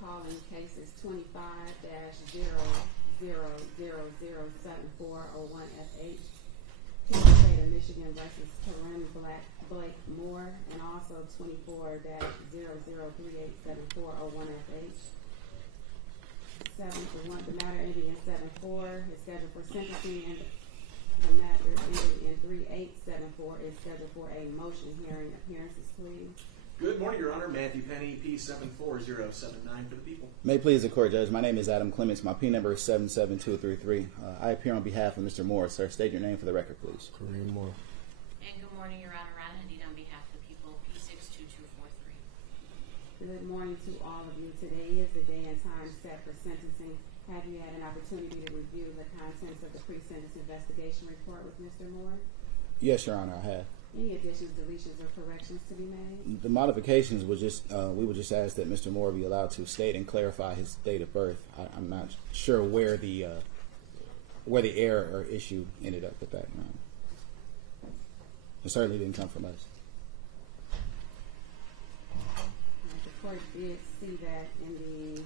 calling cases 25-0007401FH, to the state of Michigan versus Karim Moore, and also 24-00387401FH. 7-1, the matter ending in 7-4 is scheduled for sentencing, and the matter ending in 3-8-7-4 is scheduled for a motion hearing. Appearances, please. Good morning, Your Honor. Matthew Penny, P74079 for the people. May it please the court, Judge. My name is Adam Clements. My P number is 77233. I appear on behalf of Mr. Moore. Sir, state your name for the record, please. Karim Moore. And good morning, Your Honor. Ron Hadid on behalf of the people, P62243. Good morning to all of you. Today is the day and time set for sentencing. Have you had an opportunity to review the contents of the pre-sentence investigation report with Mr. Moore? Yes, Your Honor, I have. Any additions, deletions, or corrections to be made? The modifications was just, we would just ask that Mr. Moore be allowed to state and clarify his date of birth. I'm not sure where the error or issue ended up with that, Your Honor. It certainly didn't come from us. The court did see that in the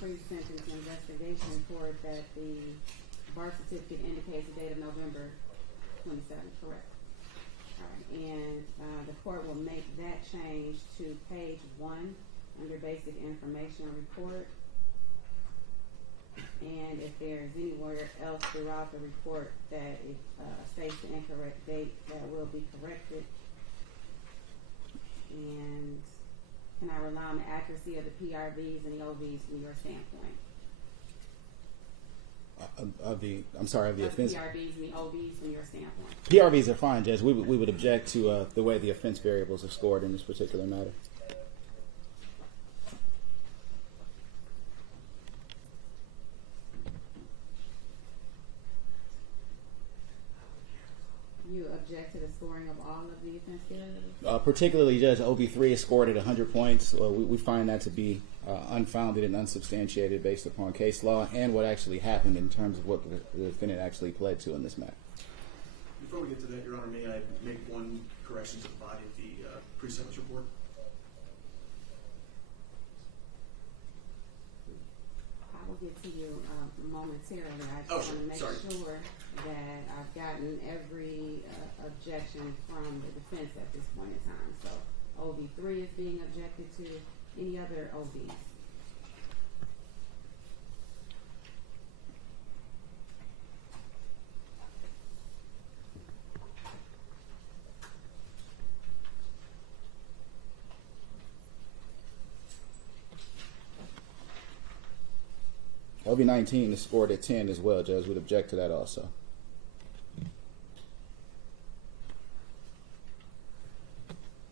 pre-sentence investigation report that the birth certificate indicates the date of November 27th, correct? All right, and the court will make that change to page 1 under basic information report. And if there is anywhere else throughout the report that it states the incorrect date, that will be corrected. And can I rely on the accuracy of the PRVs and the OVs from your standpoint? Of the offense. PRVs and the OVs from your standpoint. PRVs are fine, Judge. We would object to the way the offense variables are scored in this particular matter. You object to the scoring of all of the offense variables? Particularly, Judge, OV3 is scored at 100 points. We find that to be unfounded and unsubstantiated based upon case law and what actually happened in terms of what the defendant actually pled to in this matter. Before we get to that, Your Honor, may I make one correction to the body of the pre-sentence report? I will get to you momentarily. I just want to make sure that I've gotten every objection from the defense at this point in time. So OV3 is being objected to. Any other OVs? OV19 is scored at 10 as well, Judge. We'd object to that also.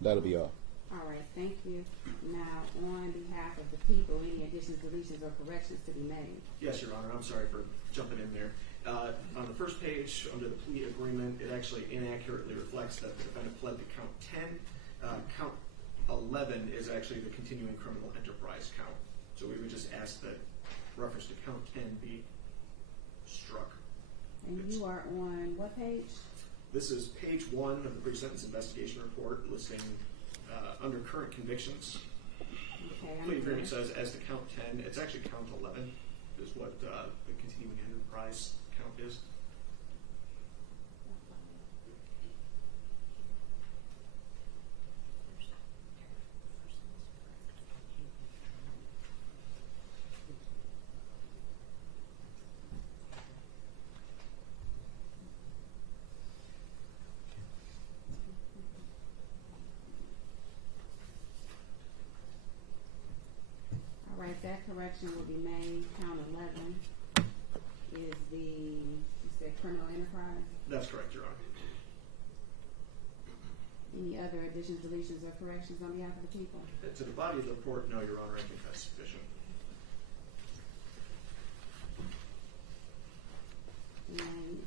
That'll be all. All right, thank you. Now, on behalf of the people, any additions, deletions, or corrections to be made? Yes, Your Honor. I'm sorry for jumping in there. On the first page, under the plea agreement, it actually inaccurately reflects that the defendant pled to count 10. Count 11 is actually the continuing criminal enterprise count. So we would just ask that reference to count 10 be struck. And you are on what page? This is page 1 of the pre-sentence investigation report listing under current convictions. Okay, Plea agreement says as to count 10, it's actually count 11 is what the continuing enterprise count is. That correction will be made. Count 11 is the, you said, criminal enterprise? That's correct, Your Honor. Any other additions, deletions, or corrections on behalf of the people? To the body of the report, no, Your Honor, I think that's sufficient. And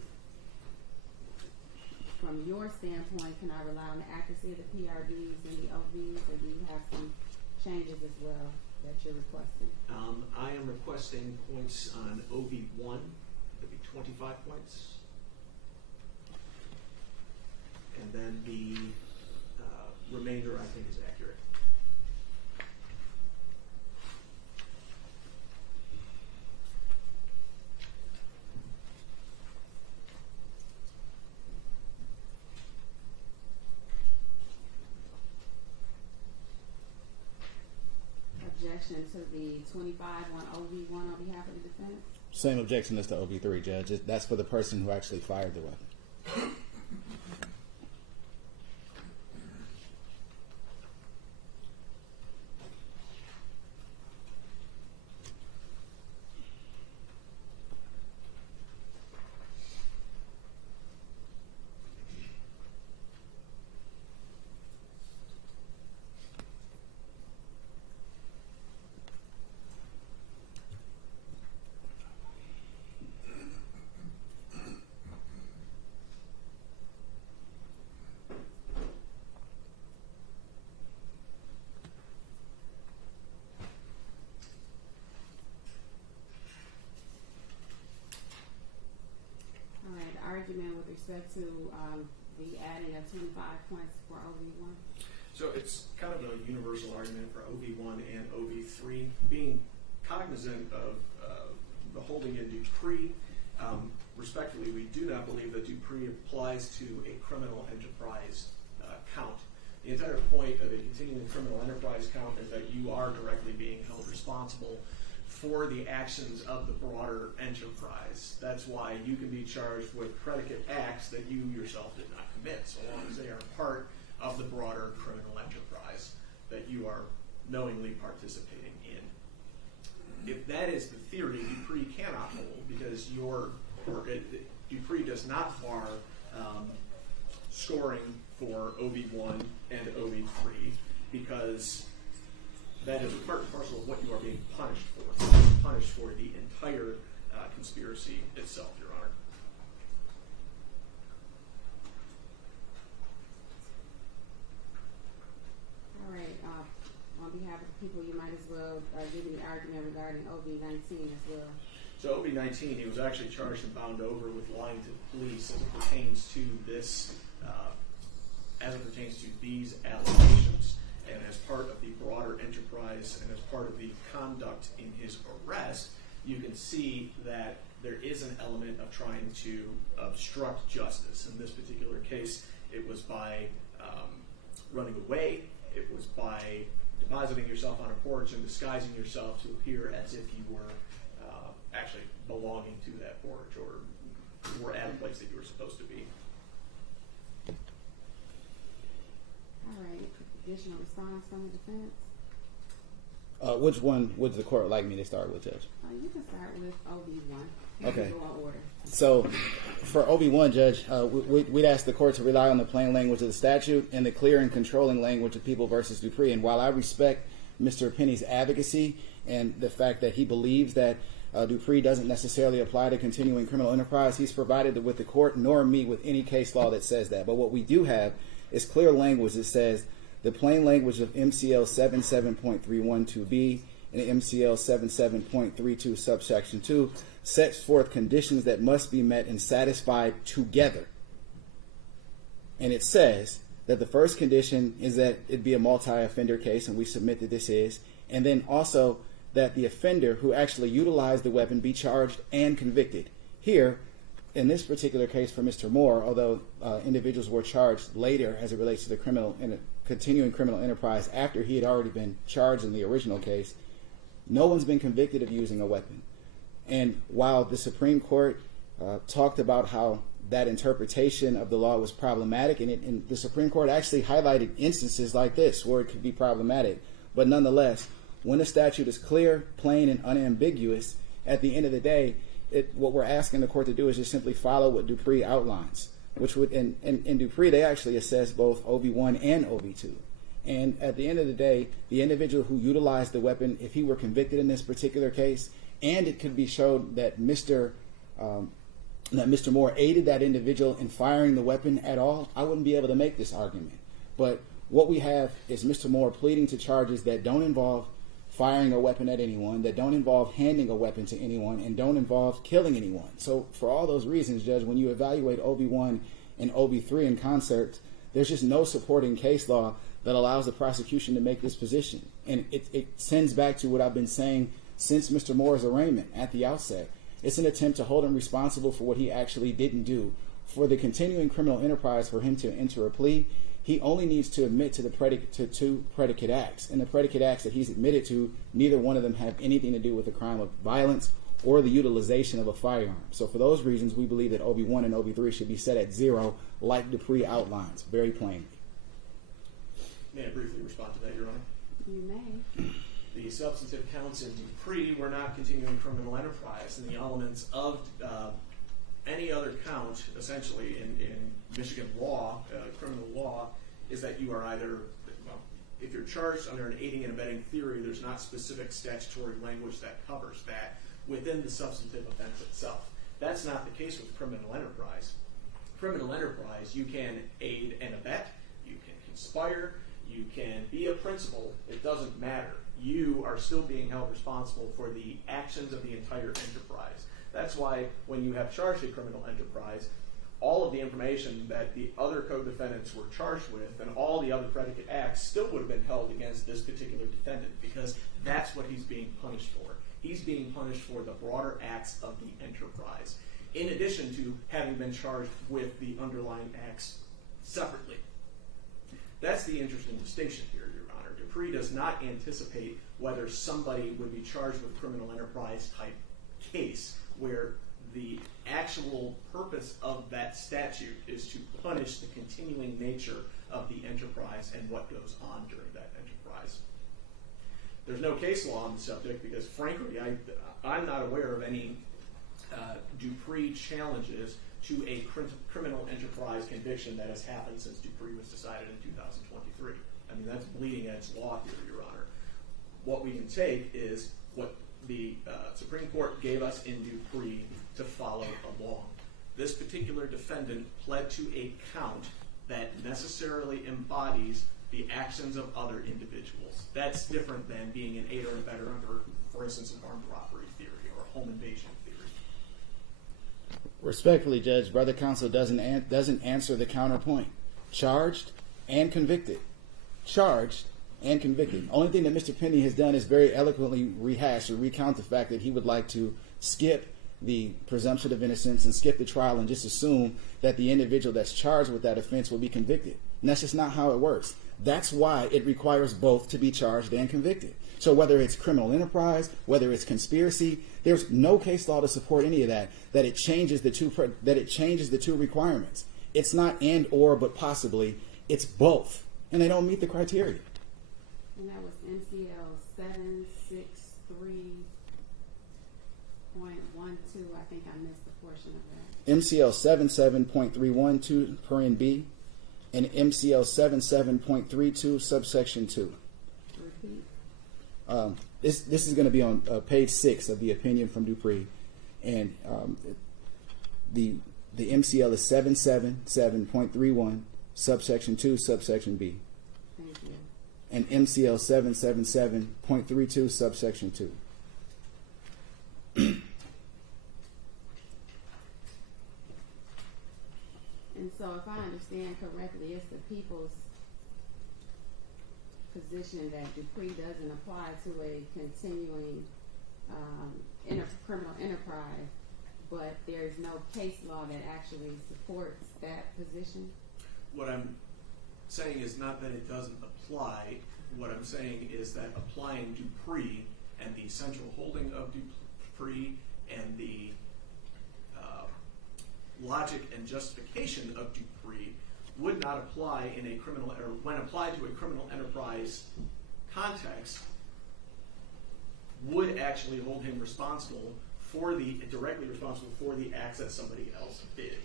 from your standpoint, can I rely on the accuracy of the PRVs and the OVs, or do you have some changes as well that you're requesting? I am requesting points on OV1, that'd be 25 points. And then the remainder, I think, is accurate. objection to the 25-1 OV1 on behalf of the defense? Same objection as to OV3, Judge. That's for the person who actually fired the weapon. Argument with respect to the adding of 25 points for OV1? So it's kind of a universal argument for OV1 and OV3. Being cognizant of the holding in Dupree, respectfully, we do not believe that Dupree applies to a criminal enterprise count. The entire point of a continuing criminal enterprise count is that you are directly being held responsible for the actions of the broader enterprise. That's why you can be charged with predicate acts that you yourself did not commit, so long as they are part of the broader criminal enterprise that you are knowingly participating in. If that is the theory, Dupree cannot hold, because Dupree does not bar scoring for OV1 and OV3, because that is part and parcel of what you are being punished for. You're being punished for the entire conspiracy itself, Your Honor. All right. On behalf of the people, you might as well give me the argument regarding OV19 as well. So OV19, he was actually charged and bound over with lying to the police as it pertains to this, as it pertains to these allegations. And as part of the broader enterprise and as part of the conduct in his arrest, you can see that there is an element of trying to obstruct justice. In this particular case, it was by running away. It was by depositing yourself on a porch and disguising yourself to appear as if you were actually belonging to that porch or were at a place that you were supposed to be. All right. Additional response from the defense? Which one would the court like me to start with, Judge? You can start with OV1. Okay. Go in order. So, for OV1, Judge, we'd ask the court to rely on the plain language of the statute and the clear and controlling language of People v. Dupree. And while I respect Mr. Penny's advocacy and the fact that he believes that Dupree doesn't necessarily apply to continuing criminal enterprise, he's provided with the court nor me with any case law that says that. But what we do have is clear language that says the plain language of MCL 77.312B and MCL 77.32 subsection 2 sets forth conditions that must be met and satisfied together. And it says that the first condition is that it be a multi-offender case, and we submit that this is, and then also that the offender who actually utilized the weapon be charged and convicted. Here, in this particular case for Mr. Moore, although individuals were charged later as it relates to the continuing criminal enterprise after he had already been charged in the original case, no one's been convicted of using a weapon. And while the Supreme Court talked about how that interpretation of the law was problematic, and the Supreme Court actually highlighted instances like this where it could be problematic, but nonetheless, when a statute is clear, plain, and unambiguous, at the end of the day, what we're asking the court to do is just simply follow what Dupree outlines, which would, in Dupree, they actually assess both OV1 and OV2. And at the end of the day, the individual who utilized the weapon, if he were convicted in this particular case, and it could be showed that Mr. Moore aided that individual in firing the weapon at all, I wouldn't be able to make this argument. But what we have is Mr. Moore pleading to charges that don't involve firing a weapon at anyone, that don't involve handing a weapon to anyone, and don't involve killing anyone. So for all those reasons, Judge, when you evaluate OV1 and OV3 in concert, there's just no supporting case law that allows the prosecution to make this position. And it sends back to what I've been saying since Mr. Moore's arraignment at the outset. It's an attempt to hold him responsible for what he actually didn't do. For the continuing criminal enterprise, for him to enter a plea, He only needs to admit to to two predicate acts, and the predicate acts that he's admitted to, neither one of them have anything to do with a crime of violence or the utilization of a firearm. So for those reasons, we believe that OB1 and OB3 should be set at 0, like Dupree outlines very plainly. May I briefly respond to that, Your Honor? You may. The substantive counts in Dupree were not continuing criminal enterprise, and the elements of any other count, essentially in Michigan law, criminal law, is that you are either, well, if you're charged under an aiding and abetting theory, there's not specific statutory language that covers that within the substantive offense itself. That's not the case with criminal enterprise. Criminal enterprise, you can aid and abet, you can conspire, you can be a principal, it doesn't matter. You are still being held responsible for the actions of the entire enterprise. That's why when you have charged a criminal enterprise, all of the information that the other co-defendants were charged with and all the other predicate acts still would have been held against this particular defendant, because that's what he's being punished for. He's being punished for the broader acts of the enterprise, in addition to having been charged with the underlying acts separately. That's the interesting distinction here, Your Honor. Dupree does not anticipate whether somebody would be charged with criminal enterprise type case where the actual purpose of that statute is to punish the continuing nature of the enterprise and what goes on during that enterprise. There's no case law on the subject because, frankly, I'm not aware of any Dupree challenges to a criminal enterprise conviction that has happened since Dupree was decided in 2023. I mean, that's bleeding edge law here, Your Honor. What we can take is what the Supreme Court gave us in Dupree to follow along. This particular defendant pled to a count that necessarily embodies the actions of other individuals. That's different than being an aider and abetter under, for instance, an armed robbery theory or a home invasion theory. Respectfully, Judge, brother counsel doesn't answer the counterpoint. Charged and convicted. Charged and convicted. Only thing that Mr. Penny has done is very eloquently rehash or recount the fact that he would like to skip the presumption of innocence and skip the trial and just assume that the individual that's charged with that offense will be convicted. And that's just not how it works. That's why it requires both to be charged and convicted. So whether it's criminal enterprise, whether it's conspiracy, there's no case law to support any of that. That it changes the two requirements. It's not and or, but possibly. It's both, and they don't meet the criteria. And that was MCL 763.12. I think I missed a portion of that. MCL 77.312 paren B, and MCL 77.32 subsection 2. Repeat. This is going to be on page 6 of the opinion from Dupree, and the MCL is 777.31 subsection 2 subsection B. Thank you. And MCL 777.32 subsection 2. And so if I understand correctly, it's the people's position that Dupree doesn't apply to a continuing criminal enterprise, but there's no case law that actually supports that position? What I'm saying is not that it doesn't apply. What I'm saying is that applying Dupree and the central holding of Dupree and the logic and justification of Dupree would not apply in a criminal, or when applied to a criminal enterprise context, would actually hold him responsible for directly responsible for the acts that somebody else did.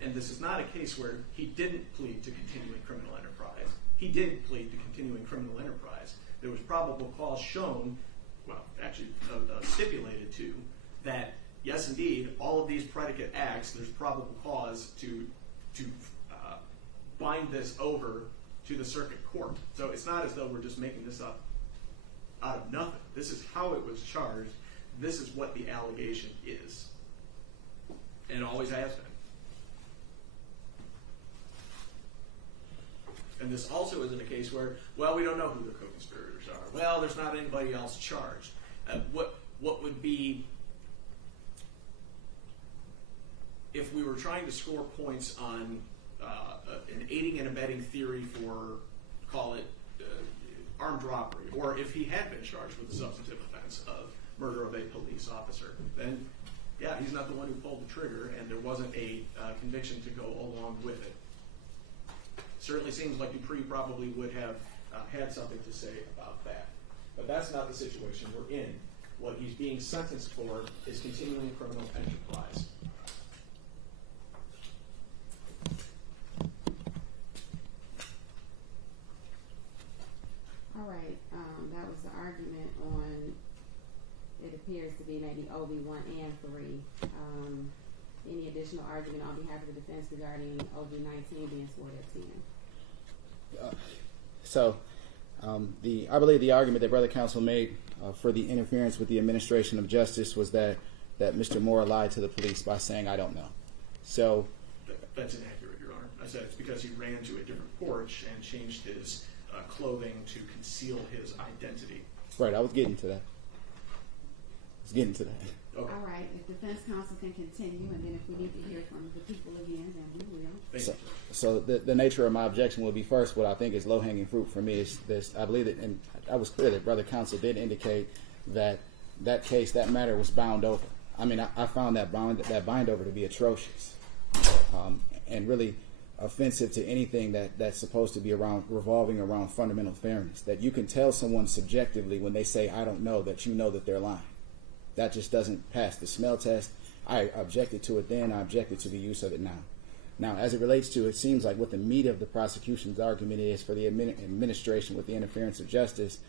And this is not a case where he didn't plead to continuing criminal enterprise. He did plead to continuing criminal enterprise. There was probable cause shown, well, actually stipulated to, that yes, indeed, all of these predicate acts, there's probable cause to bind this over to the circuit court. So it's not as though we're just making this up out of nothing. This is how it was charged. This is what the allegation is. And it always has been. And this also isn't a case where, well, we don't know who the co-conspirators are. Well, there's not anybody else charged. What would be, if we were trying to score points on an aiding and abetting theory for, call it armed robbery, or if he had been charged with the substantive offense of murder of a police officer, then yeah, he's not the one who pulled the trigger, and there wasn't a conviction to go along with it. Certainly seems like Dupree probably would have had something to say about that. But that's not the situation we're in. What he's being sentenced for is continuing criminal enterprise. All right, that was the argument on, it appears to be maybe OB 1 and 3. Any additional argument on behalf of the defense regarding OB 19 being sworn at 10? I believe the argument that Brother Counsel made for the interference with the administration of justice was that Mr. Moore lied to the police by saying, "I don't know." So that's inaccurate, Your Honor. I said it's because he ran to a different porch and changed his clothing to conceal his identity. Right, I was getting to that. Okay. All right, if defense counsel can continue, and then if we need to hear from the people again, then we will. Thank you. So the nature of my objection will be, first, what I think is low-hanging fruit for me is this. I believe that, and I was clear that Brother Counsel did indicate that case, that matter was bound over. I mean, I found that bind over to be atrocious, and really offensive to anything that's supposed to be revolving around fundamental fairness. That you can tell someone subjectively when they say, "I don't know," that you know that they're lying. That just doesn't pass the smell test. I objected to it then. I objected to the use of it now. Now, as it relates to, it seems like what the meat of the prosecution's argument is for the administration with the interference of justice,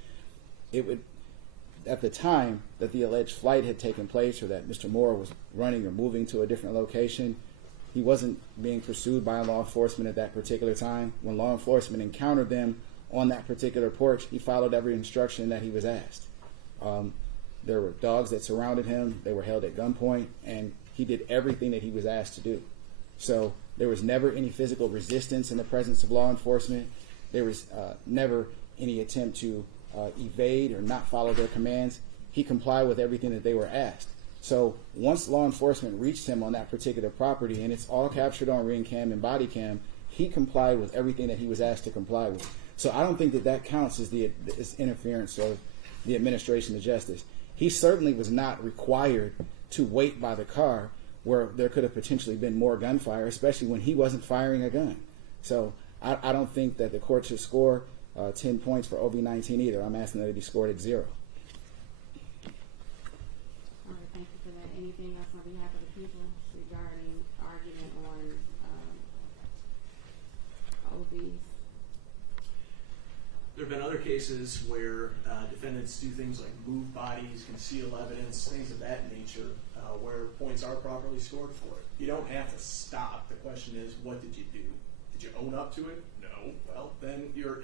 it would, at the time that the alleged flight had taken place or that Mr. Moore was running or moving to a different location, he wasn't being pursued by law enforcement at that particular time. When law enforcement encountered them on that particular porch, he followed every instruction that he was asked. There were dogs that surrounded him. They were held at gunpoint, and he did everything that he was asked to do. So there was never any physical resistance in the presence of law enforcement. There was never any attempt to evade or not follow their commands. He complied with everything that they were asked. So once law enforcement reached him on that particular property, and it's all captured on ring cam and body cam, he complied with everything that he was asked to comply with. So I don't think that counts as interference of the administration of justice. He certainly was not required to wait by the car where there could have potentially been more gunfire, especially when he wasn't firing a gun. So I don't think that the court should score 10 points for OB-19 either. I'm asking that it be scored at 0. All right, thank you for that. Anything else on behalf of the people regarding argument on OBs? There have been other cases where defendants do things like move bodies, conceal evidence, things of that nature, where points are properly scored for it. You don't have to stop. The question is, what did you do? Did you own up to it? No. Well, then you're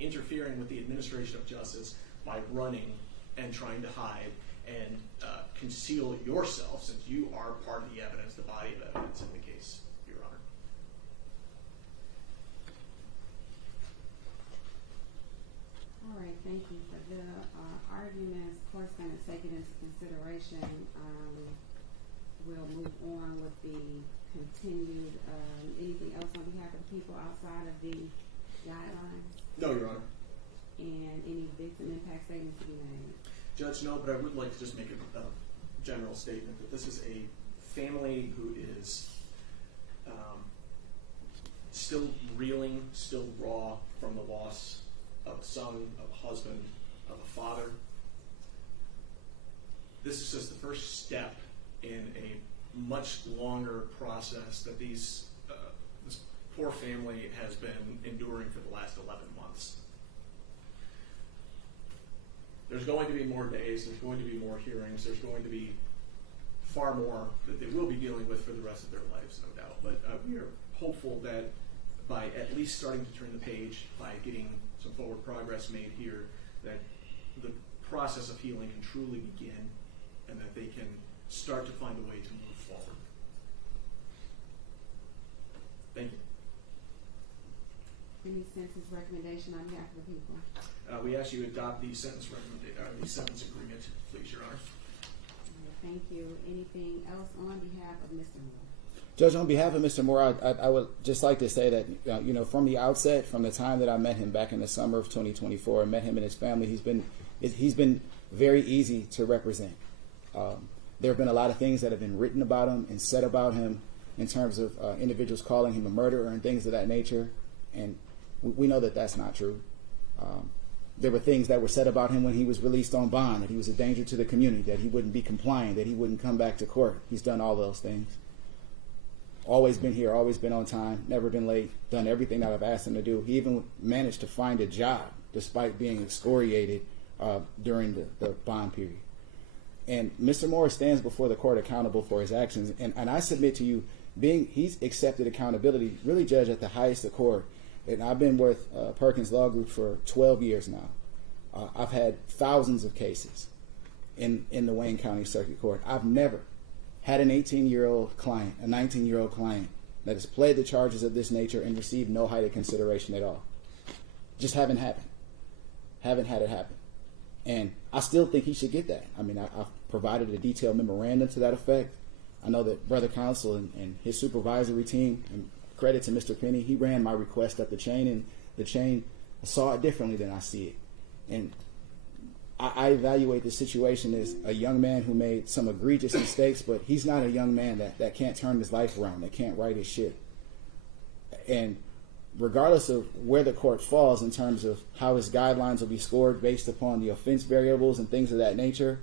interfering with the administration of justice by running and trying to hide and conceal yourself, since you are part of the evidence, the body of evidence in the case, Your Honor. All right, thank you for the arguments. Court's going to take it into consideration. We'll move on with the continued. Anything else on behalf of the people outside of the guidelines? No, Your Honor. And any victim impact statements to be made? Judge, no, but I would like to just make a general statement that this is a family who is still reeling, still raw from the loss of a son, of a husband, of a father. This is just the first step in a much longer process that this poor family has been enduring for the last 11 months. There's going to be more days, there's going to be more hearings, there's going to be far more that they will be dealing with for the rest of their lives, no doubt. But we are hopeful that by at least starting to turn the page, by getting some forward progress made here, that the process of healing can truly begin and that they can start to find a way to move forward. Thank you. Any census recommendation on behalf of the people? We ask you to adopt the sentence agreement, please, Your Honor. Thank you. Anything else on behalf of Mr. Moore? Judge, on behalf of Mr. Moore, I would just like to say that, from the outset, from the time that I met him back in the summer of 2024, and met him and his family, he's been very easy to represent. There have been a lot of things that have been written about him and said about him in terms of individuals calling him a murderer and things of that nature, and we know that that's not true. There were things that were said about him when he was released on bond, that he was a danger to the community, that he wouldn't be compliant, that he wouldn't come back to court. He's done all those things. Always been here, always been on time, never been late, done everything that I've asked him to do. He even managed to find a job despite being excoriated during the bond period. And Mr. Moore stands before the court accountable for his actions. And I submit to you, he's accepted accountability, really, Judge, at the highest of court. And I've been with Perkins Law Group for 12 years now. I've had thousands of cases in the Wayne County Circuit Court. I've never had an 18-year-old client, a 19-year-old client that has pled the charges of this nature and received no heightened consideration at all. Just haven't happened. Haven't had it happen. And I still think he should get that. I mean, I've provided a detailed memorandum to that effect. I know that Brother Counsel and his supervisory team, and credit to Mr. Penny, he ran my request up the chain, and the chain saw it differently than I see it. And I evaluate the situation as a young man who made some egregious mistakes, but he's not a young man that can't turn his life around, that can't right his ship. And regardless of where the court falls in terms of how his guidelines will be scored based upon the offense variables and things of that nature,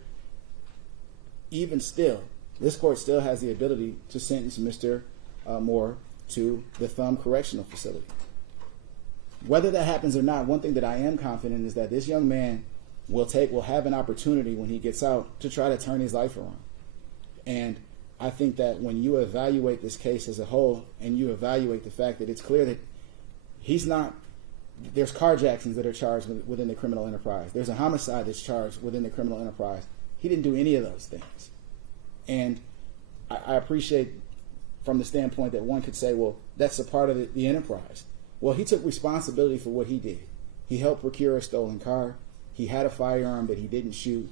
even still, this court still has the ability to sentence Mr. Moore to the Thumb Correctional Facility. Whether that happens or not, one thing that I am confident is that this young man will have an opportunity when he gets out to try to turn his life around. And I think that when you evaluate this case as a whole, and you evaluate the fact that it's clear that there's carjackings that are charged within the criminal enterprise. There's a homicide that's charged within the criminal enterprise. He didn't do any of those things. And I appreciate from the standpoint that one could say, well, that's a part of the enterprise. Well, he took responsibility for what he did. He helped procure a stolen car. He had a firearm that he didn't shoot.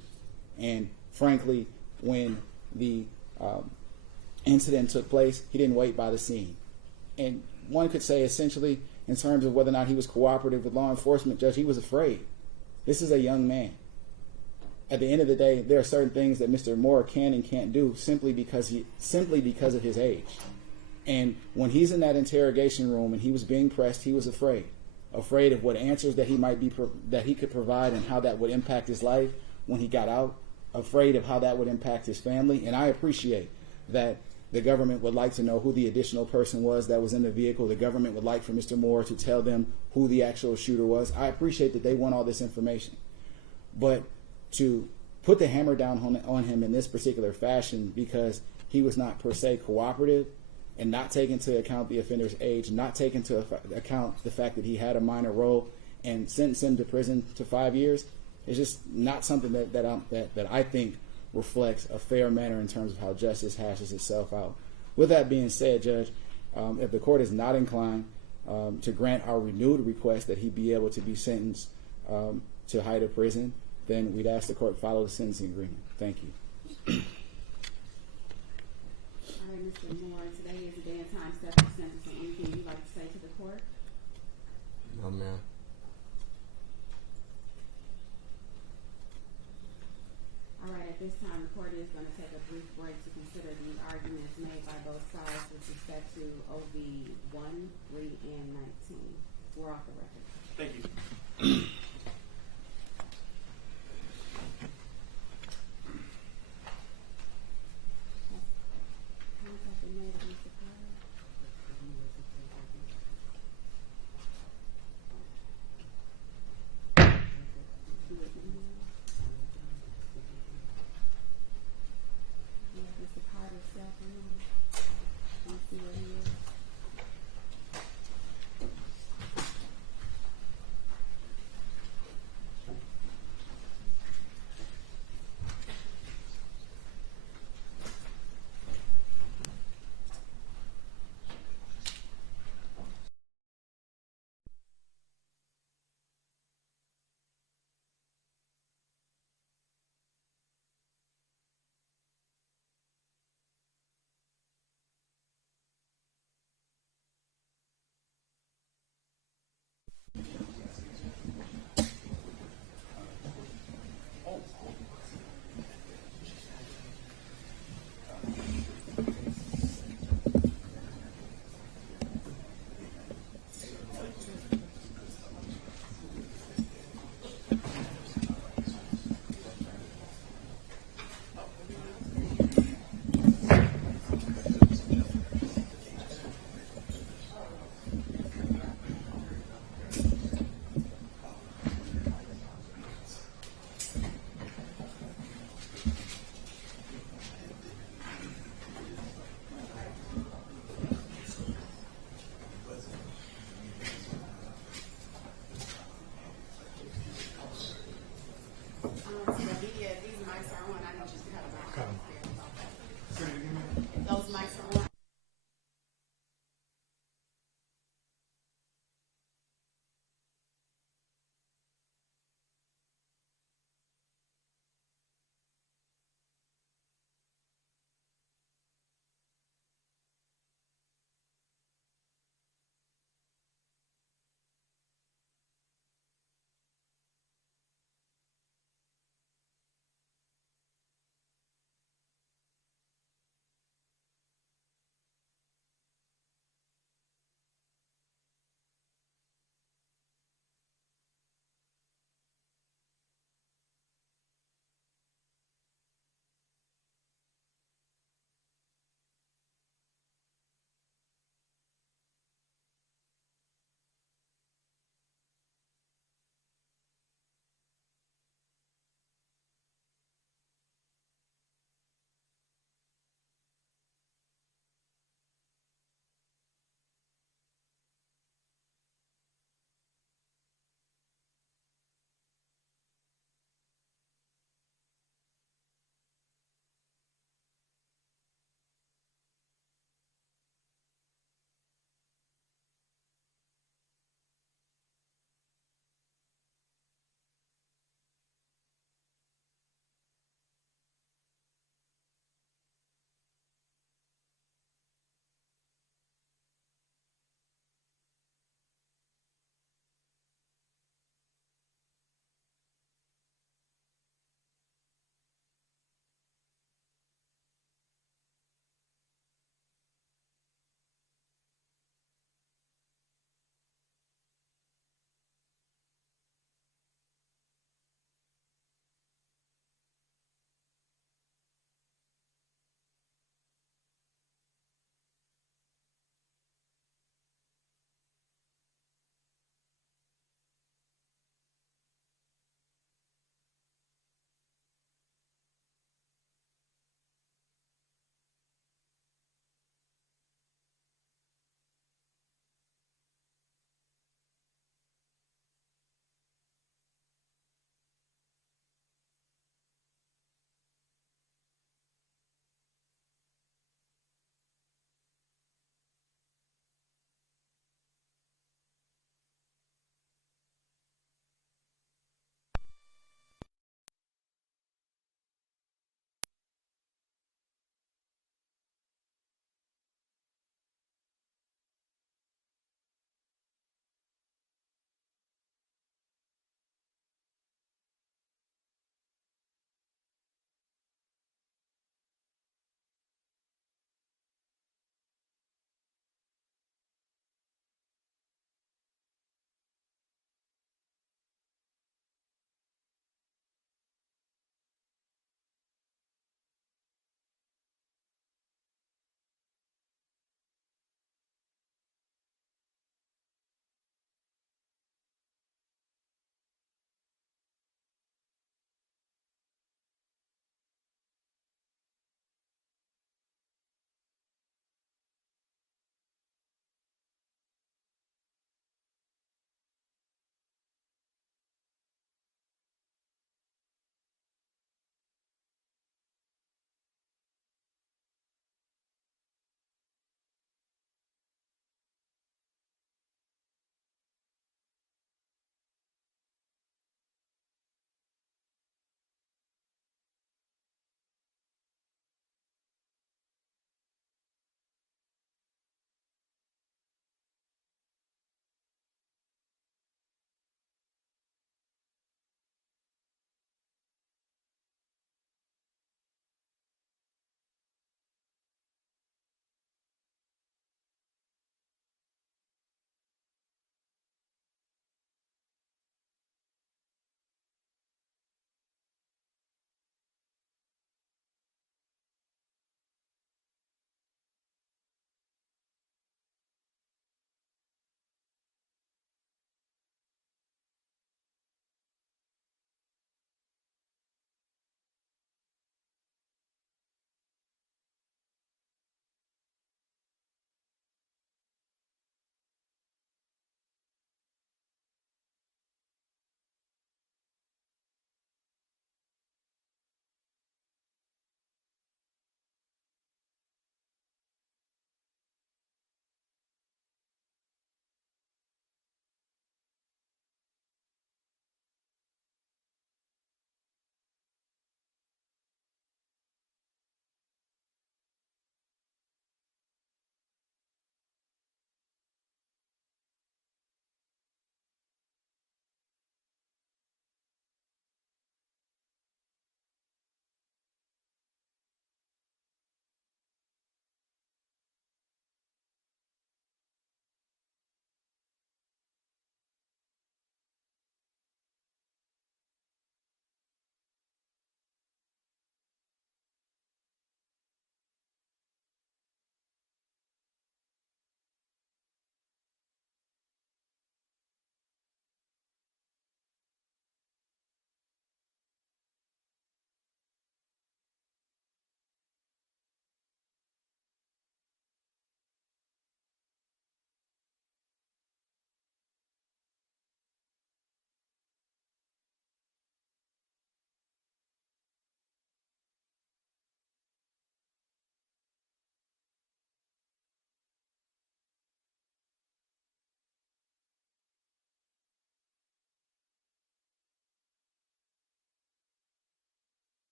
And frankly, when the incident took place, he didn't wait by the scene. And one could say essentially, in terms of whether or not he was cooperative with law enforcement, Judge, he was afraid. This is a young man. At the end of the day, there are certain things that Mr. Moore can and can't do simply because of his age. And when he's in that interrogation room and he was being pressed, he was afraid of what answers that he could provide and how that would impact his life when he got out, afraid of how that would impact his family. And I appreciate that the government would like to know who the additional person was that was in the vehicle. The government would like for Mr. Moore to tell them who the actual shooter was. I appreciate that they want all this information. But to put the hammer down on him in this particular fashion because he was not per se cooperative and not take into account the offender's age, not take into account the fact that he had a minor role, and sentence him to prison to 5 years is just not something that I think reflects a fair manner in terms of how justice hashes itself out. With that being said, Judge, if the court is not inclined to grant our renewed request that he be able to be sentenced to height of prison, then we'd ask the court follow the sentencing agreement. Thank you. All right, Mr. Moore, today is the day and time set for sentencing. Anything you'd like to say to the court? No, ma'am. All right, at this time, the court is going to take a brief break to consider the arguments made by both sides with respect to OV 1, 3, and 19. We're off the record. Thank you. Contact been made of Mr. Carter? Mr. Carter's cell phone number? Can you see where he is?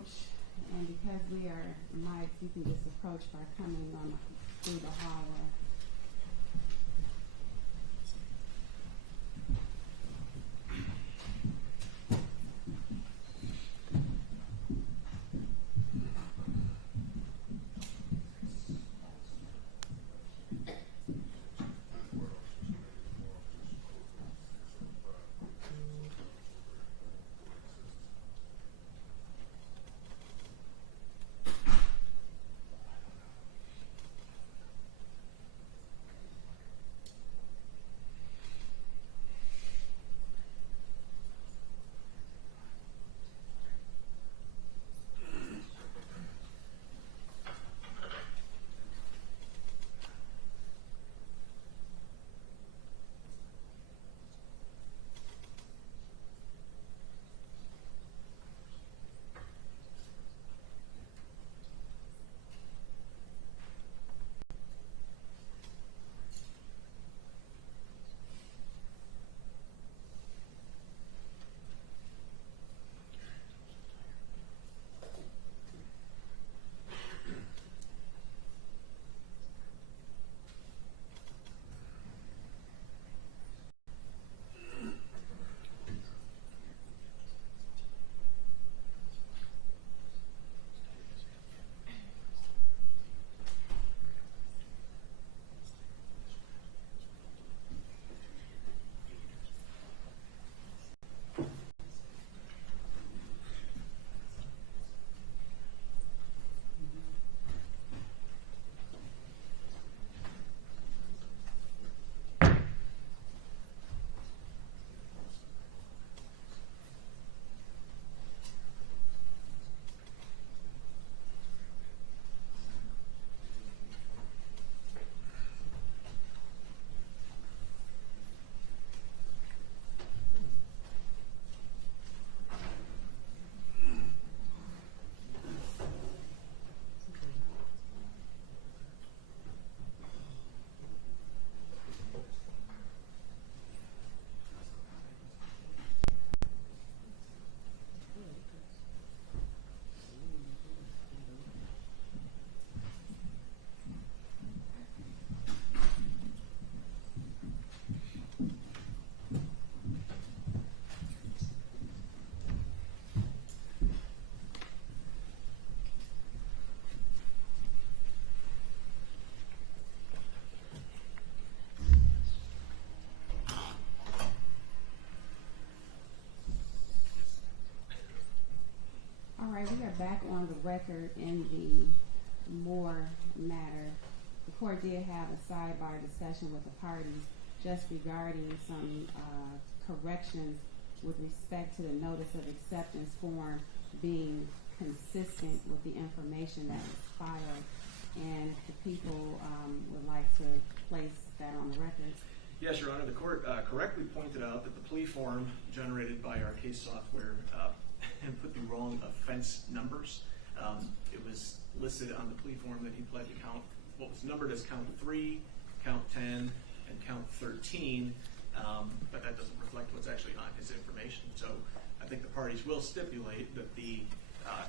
approach, and because we are mics, you can just approach by coming on through the hallway. All right, we are back on the record in the Moore matter. The court did have a sidebar discussion with the parties just regarding some corrections with respect to the notice of acceptance form being consistent with the information that was filed. And if the people would like to place that on the record. Yes, Your Honor, the court correctly pointed out that the plea form generated by our case software put the wrong offense numbers. It was listed on the plea form that he pled to count, what was numbered as count 3, count 10, and count 13, but that doesn't reflect what's actually on his information. So I think the parties will stipulate that the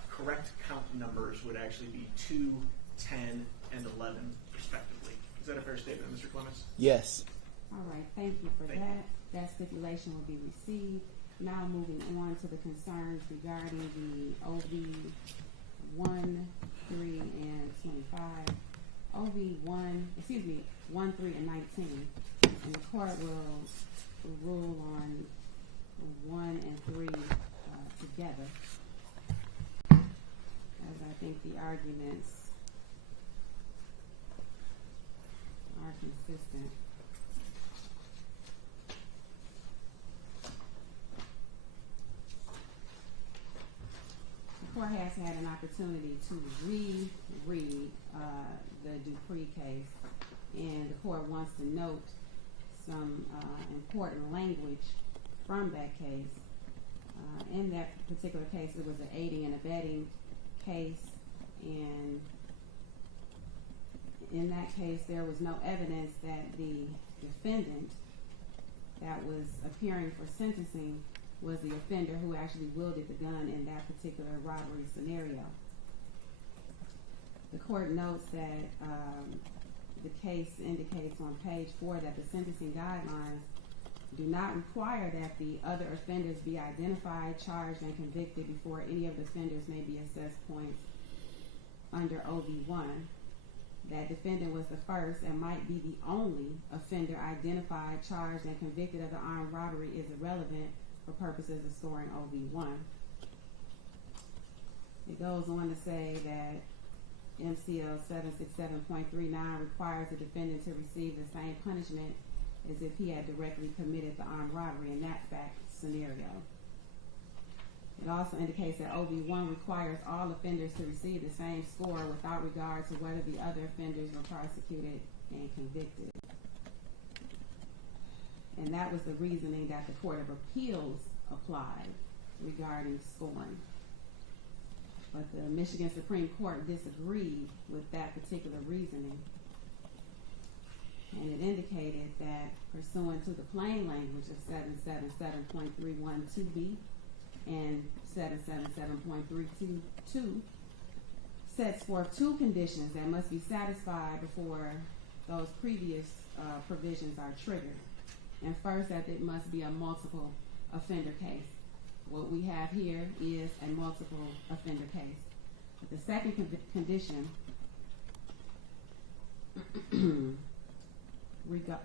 correct count numbers would actually be 2, 10, and 11, respectively. Is that a fair statement, Mr. Clements? Yes. All right, thank you for that. That stipulation will be received. Now moving on to the concerns regarding the OV 1, 3, and 25. OV 1, 3, and 19. And the court will rule on 1 and 3 together. As I think the arguments are consistent. The court has had an opportunity to reread the Dupree case, and the court wants to note some important language from that case. In that particular case, it was an aiding and abetting case, and in that case, there was no evidence that the defendant that was appearing for sentencing was the offender who actually wielded the gun in that particular robbery scenario. The court notes that the case indicates on page 4 that the sentencing guidelines do not require that the other offenders be identified, charged, and convicted before any of the offenders may be assessed points under OV1. That defendant was the first and might be the only offender identified, charged, and convicted of the armed robbery is irrelevant for purposes of scoring OV1. It goes on to say that MCL 767.39 requires the defendant to receive the same punishment as if he had directly committed the armed robbery in that fact scenario. It also indicates that OV1 requires all offenders to receive the same score without regard to whether the other offenders were prosecuted and convicted. And that was the reasoning that the Court of Appeals applied regarding scoring. But the Michigan Supreme Court disagreed with that particular reasoning. And it indicated that pursuant to the plain language of 777.312B and 777.322 sets forth two conditions that must be satisfied before those previous provisions are triggered. And first, that it must be a multiple offender case. What we have here is a multiple offender case. But the second condition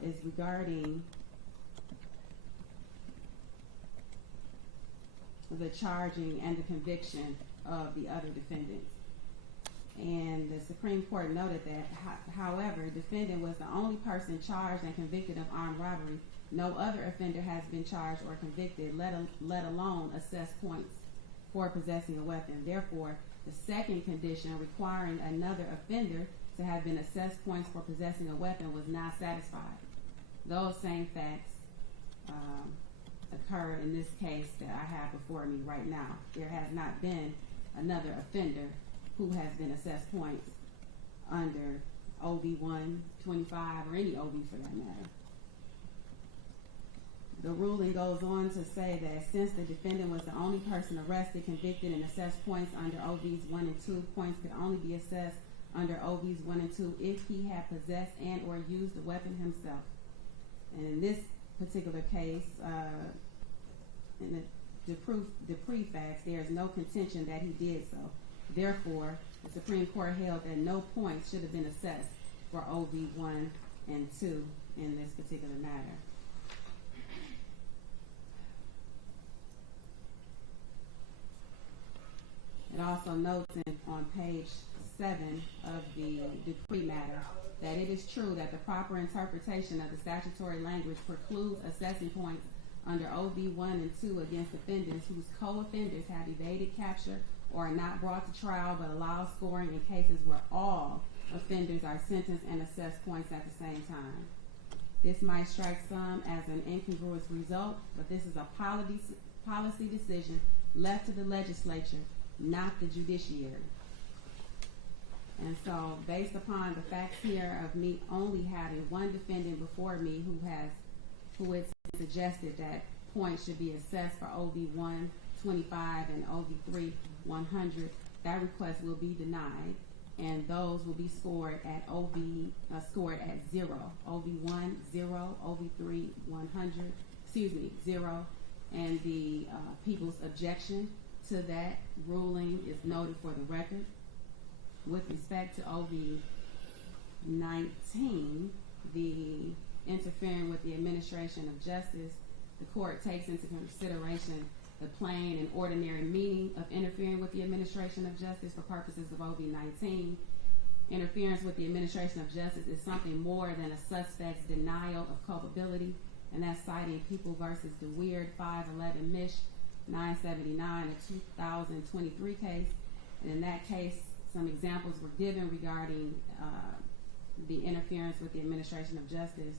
is regarding the charging and the conviction of the other defendants. And the Supreme Court noted that, however, defendant was the only person charged and convicted of armed robbery. No other offender has been charged or convicted, let alone assessed points for possessing a weapon. Therefore, the second condition requiring another offender to have been assessed points for possessing a weapon was not satisfied. Those same facts occur in this case that I have before me right now. There has not been another offender who has been assessed points under OV 125 or any OV for that matter. The ruling goes on to say that since the defendant was the only person arrested, convicted, and assessed points under OVs 1 and 2, points could only be assessed under OVs 1 and 2 if he had possessed and or used the weapon himself. And in this particular case, in the prefacts, there is no contention that he did so. Therefore, the Supreme Court held that no points should have been assessed for OV 1 and 2 in this particular matter. It also notes on page 7 of the decree matter that it is true that the proper interpretation of the statutory language precludes assessing points under OV 1 and 2 against defendants whose co-offenders have evaded capture or are not brought to trial but allow scoring in cases where all offenders are sentenced and assessed points at the same time. This might strike some as an incongruous result, but this is a policy decision left to the legislature, not the judiciary. And so, based upon the facts here of me only having one defendant before me who has suggested that points should be assessed for OV 125 and OV 3 100, that request will be denied, and those will be scored at scored at 0. OV 1 0, OV 3 100, 0, and the people's objection to that ruling is noted for the record. With respect to OV 19, the interfering with the administration of justice, the court takes into consideration the plain and ordinary meaning of interfering with the administration of justice for purposes of OV 19. Interference with the administration of justice is something more than a suspect's denial of culpability, and that's citing People versus DeWeird 511 Mich 979, a 2023 case. And in that case, some examples were given regarding the interference with the administration of justice,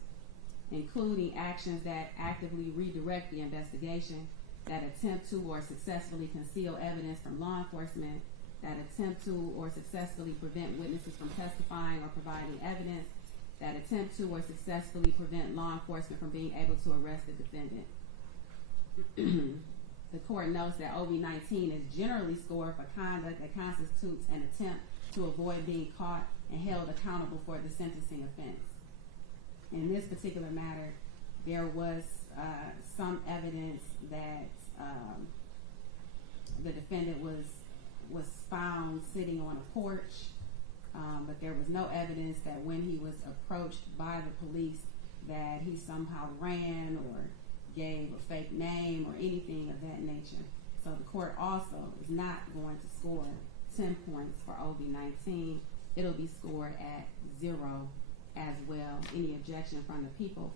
including actions that actively redirect the investigation, that attempt to or successfully conceal evidence from law enforcement, that attempt to or successfully prevent witnesses from testifying or providing evidence, that attempt to or successfully prevent law enforcement from being able to arrest the defendant. The court notes that OV-19 is generally scored for conduct that constitutes an attempt to avoid being caught and held accountable for the sentencing offense. In this particular matter, there was some evidence that the defendant was found sitting on a porch, but there was no evidence that when he was approached by the police that he somehow ran or gave a fake name or anything of that nature. So the court also is not going to score 10 points for OV-19. It'll be scored at 0 as well. Any objection from the people?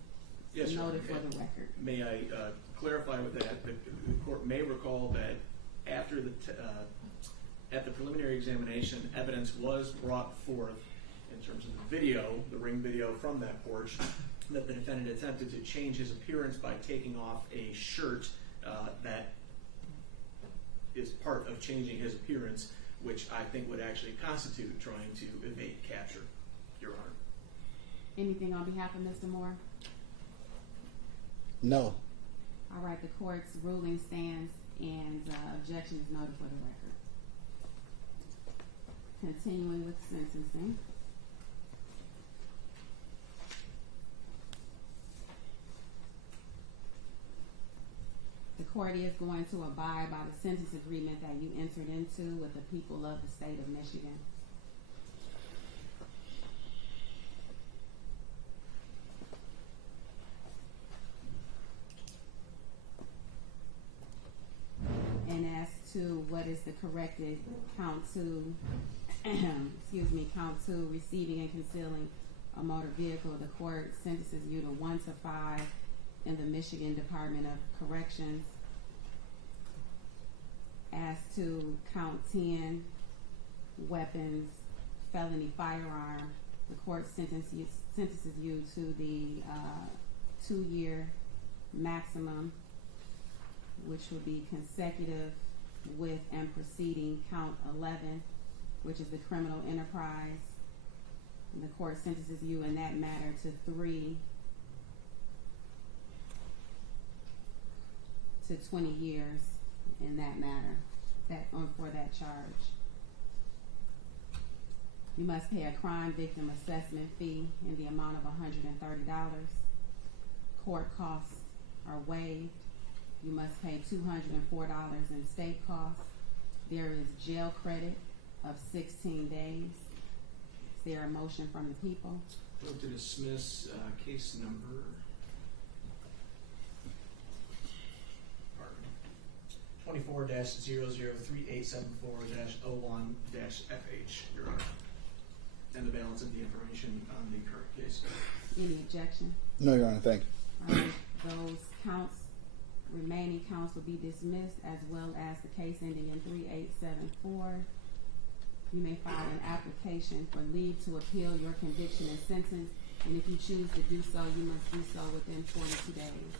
Yes, Your noted Honor. for the record. May I clarify with that? The court may recall that after at the preliminary examination, evidence was brought forth in terms of the video, the ring video from that porch, that the defendant attempted to change his appearance by taking off a shirt that is part of changing his appearance, which I think would actually constitute trying to evade capture, Your Honor. Anything on behalf of Mr. Moore? No. All right, the court's ruling stands and objection is noted for the record. Continuing with sentencing. The court is going to abide by the sentence agreement that you entered into with the people of the state of Michigan. And as to what is the corrected count to, count 2, receiving and concealing a motor vehicle, the court sentences you to 1 to 5 in the Michigan Department of Corrections. As to count 10, weapons, felony firearm, the court sentences you to the 2-year maximum, which will be consecutive with and preceding count 11, which is the criminal enterprise. And the court sentences you in that matter to 3 to 20 years in that matter, for that charge. You must pay a crime victim assessment fee in the amount of $130. Court costs are waived. You must pay $204 in state costs. There is jail credit of 16 days. Is there a motion from the people? Vote to dismiss case number 24-003874-01-FH, Your Honor. And the balance of the information on the current case. Any objection? No, Your Honor. Thank you. All right, those counts, remaining counts will be dismissed, as well as the case ending in 3874. You may file an application for leave to appeal your conviction and sentence, and if you choose to do so, you must do so within 42 days.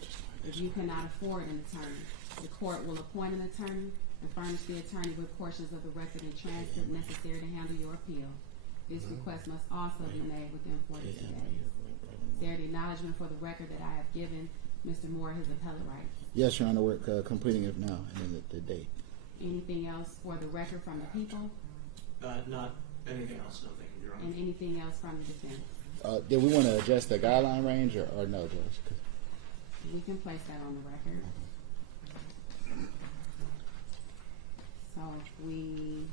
If you cannot afford an attorney, the court will appoint an attorney and furnish the attorney with portions of the record and transcript necessary to handle your appeal. This request must also be made within 42 days. Is there the acknowledgement for the record that I have given Mr. Moore his appellate rights? Yes, Your Honor. We're completing it now, and then the date. Anything else for the record from the people? Not anything else, no, thank you, Your Honor. And anything else from the defense? Did we want to adjust the guideline range or no, Judge? We can place that on the record. So if we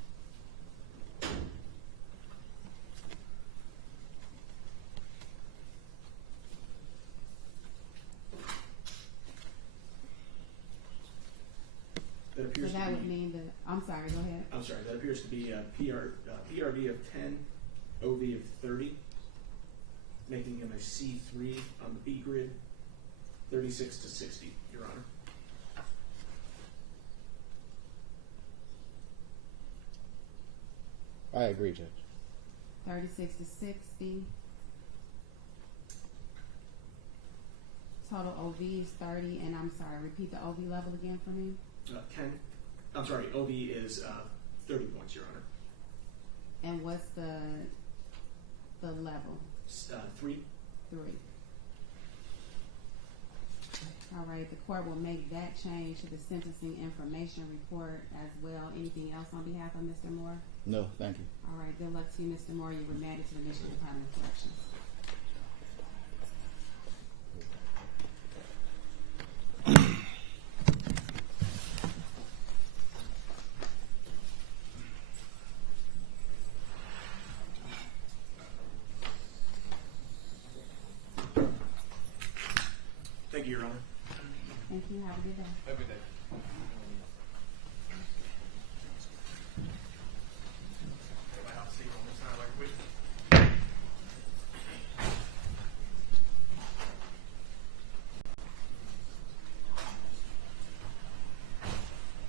That appears so that to would be, mean that, I'm sorry, go ahead. I'm sorry, that appears to be a PRD of 10, OV of 30, making him a C3 on the B grid, 36 to 60, Your Honor. I agree, Judge. 36 to 60. Total OV is 30, and I'm sorry, repeat the OV level again for me. 10, I'm sorry, OV is 30 points, Your Honor. And what's the level? 3. 3. All right, the court will make that change to the sentencing information report as well. Anything else on behalf of Mr. Moore? No, thank you. All right, good luck to you, Mr. Moore. You're remanded to the Michigan Department of Corrections. Thank you, Your Honor. Thank you. Have a good day. Have a good day. My house seat on this highway.